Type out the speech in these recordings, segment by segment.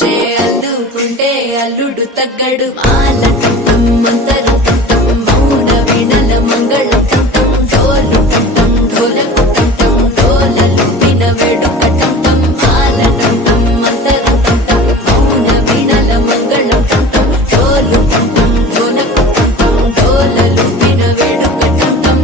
చే అల్లుకుంటే అల్లుడు తగ్గడు మాల టం మంతరం టం మౌన వీణల మంగళం టం డోలు టం ఢోలకు టం డోలలు విన వేడుక టం మాల టం మంతరం టం మౌన వీణల మంగళం టం డోలు టం ఢోలకు టం డోలలు విన వేడుక టం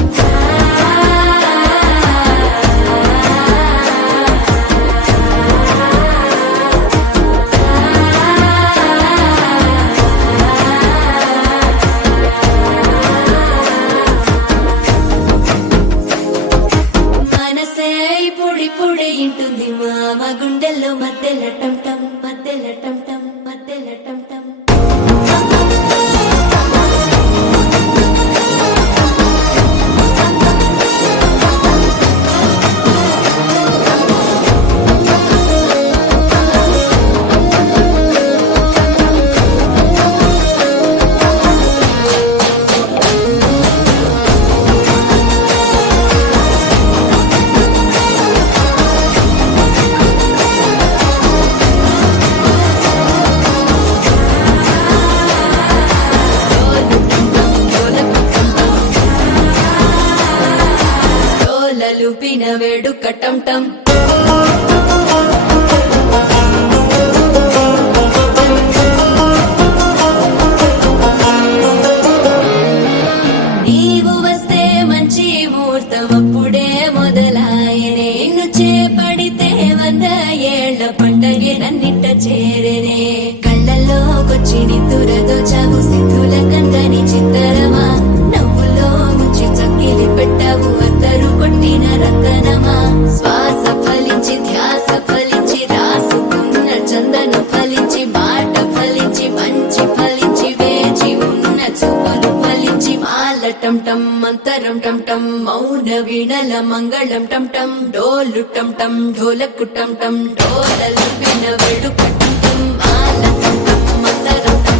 మనసే పొడి పొడి ఇంటుంది మామ గుండెల్లో మధ్యల టం టం మధ్యల టం టం మధ్యల టం టం డోలలు పిన వేడుక టం టం నీవు వస్తే మంచి ముహూర్తం అప్పుడే మొదలాయనే నిన్ను చేపడితే 100 ఏళ్ల పండగే నన్నిట్ట చేరేనే కళ్ళల్లోకొచ్చి నిద్దురదోచావు సిద్ధుల కందని చిత్తరమా నవ్వులో ముంచి చక్కిలి పెట్టావు అద్దరు కొట్టిన రతనమా శ్వాస ఫలించి ధ్యాస ఫలించి రాసుకున్న చందన ఫలించి మాట ఫలించి మంచి ఫలించి వేచి ఉన్న చూపులు ఫలించి మాల టం టం మంతరం టం టం మౌన వీణల మంగళం టం టం డోలు టం టం ఢోలకు టం టం డోలలు విన వేడుక టం టం మాల టం టం మంతరం టం